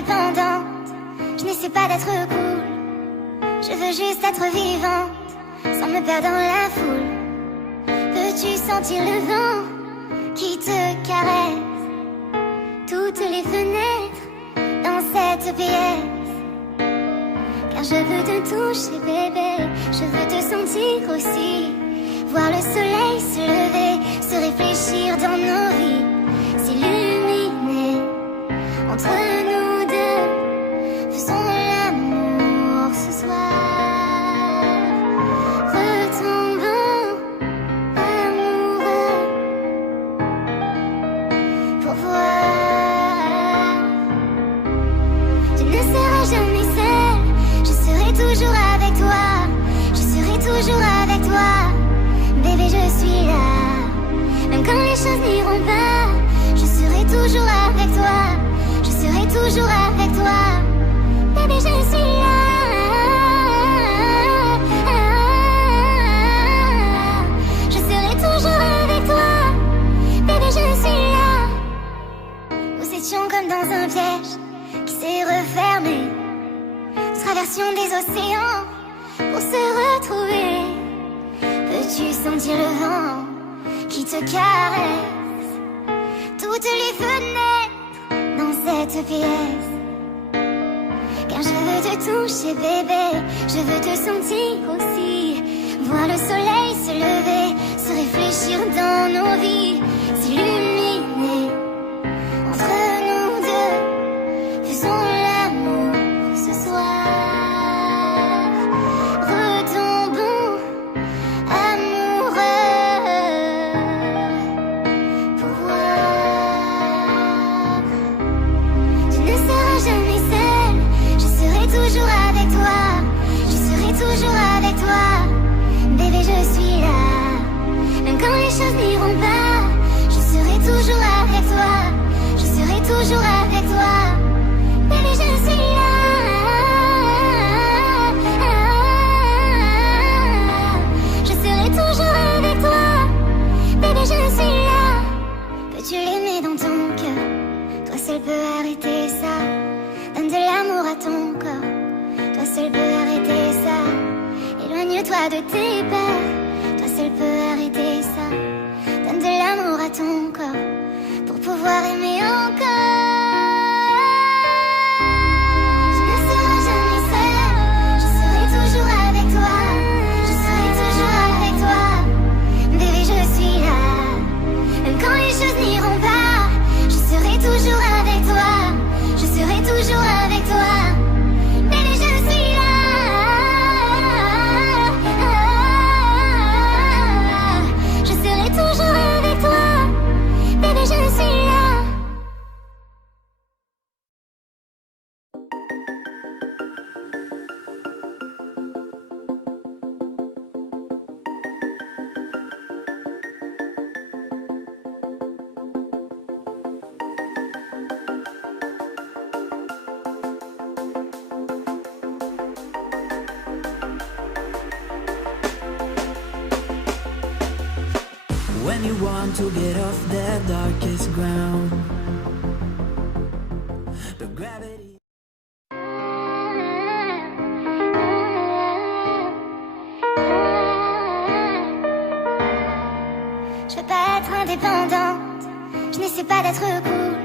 indépendante. Je n'essaie pas d'être cool, je veux juste être vivante, sans me perdre dans la foule. Peux-tu sentir le vent qui te caresse toutes les fenêtres dans cette pièce? Car je veux te toucher bébé, je veux te sentir aussi, voir le soleil se lever, se réfléchir dans nos vies, s'illuminer entre nous deux. Faisons l'amour ce soir, retombons amoureux pour voir. Tu ne seras jamais seule, je serai toujours avec toi, je serai toujours avec toi. Bébé, je suis là, même quand les choses n'iront pas, je serai toujours avec toi, je serai toujours avec toi. Bébé, je suis là, je serai toujours avec toi. Bébé, je suis là. Nous étions comme dans un piège qui s'est refermé. Nous traversions des océans pour se retrouver. Peux-tu sentir le vent qui te caresse toutes les fenêtres dans cette pièce? Car je veux te toucher bébé, je veux te sentir aussi, voir le soleil se lever, se réfléchir dans nos vies, s'illuminer entre nous deux. Faisons l'amour ce soir. Toujours avec toi, je serai toujours avec toi. Bébé, je suis là, même quand les choses n'iront pas, je serai toujours avec toi, je serai toujours avec toi. Bébé, je suis là, je serai toujours avec toi. Bébé, je suis là. Peux-tu l'aimer dans ton cœur? Toi seul peux arrêter ça. Donne de l'amour à ton corps, toi seul peux arrêter ça. Éloigne-toi de tes peurs, toi seul peux arrêter ça. Donne de l'amour à ton corps pour pouvoir aimer encore. Tu ne seras jamais seule, je serai toujours avec toi, je serai toujours avec toi. Bébé, je suis là, même quand les choses n'iront pas, je serai toujours avec toi, je serai toujours avec toi. Bébé, je suis là, je serai toujours avec toi. Bébé, je suis là. When you want to get off the darkest ground, the gravity. Je veux pas être indépendante, je n'essaie pas d'être cool,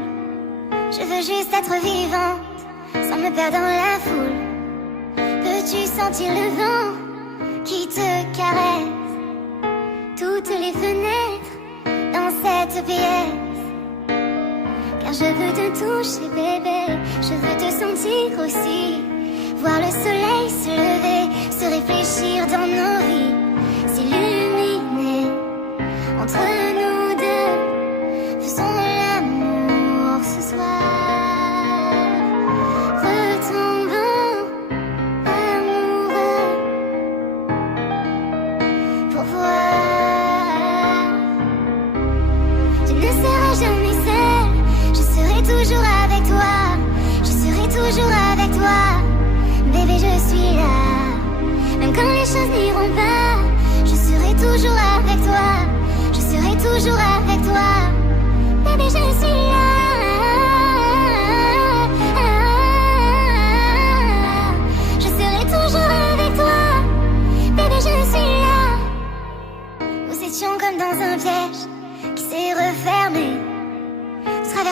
je veux juste être vivante, sans me perdre dans la foule. Peux-tu sentir le vent qui te caresse toutes les fenêtres dans cette pièce? Car je veux te toucher bébé, je veux te sentir aussi, voir le soleil se lever, se réfléchir dans nos vies, s'illuminer entre nous deux. Faisons l'amour ce soir, retombons amoureux pour voir. Tu ne seras jamais seule, je serai toujours avec toi, je serai toujours avec toi. Bébé, je suis là, même quand les choses n'iront pas, je serai toujours avec toi, je serai toujours avec toi. Bébé, je suis là,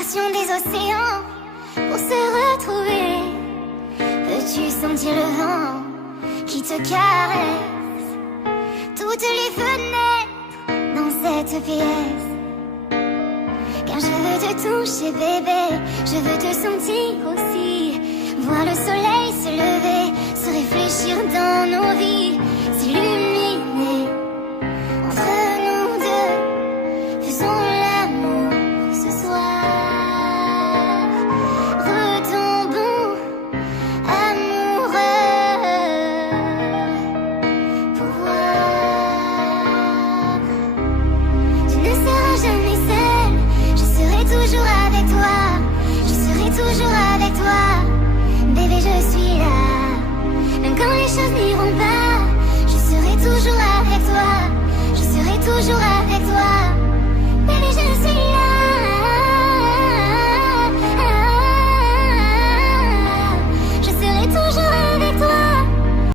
vibration des océans pour se retrouver. Peux-tu sentir le vent qui te caresse? Toutes les fenêtres dans cette pièce. Car je veux te toucher bébé, je veux te sentir aussi. Voir le soleil se lever, se réfléchir dans nos vies, s'illuminer. Entre nous deux, faisons l'amour ce soir. Retombons amoureux pour voir. Tu ne seras jamais seul, je serai toujours avec toi. Je serai toujours avec toi. Bébé, je suis là. Même quand les choses n'iront pas, je serai toujours avec toi. Je serai toujours avec toi.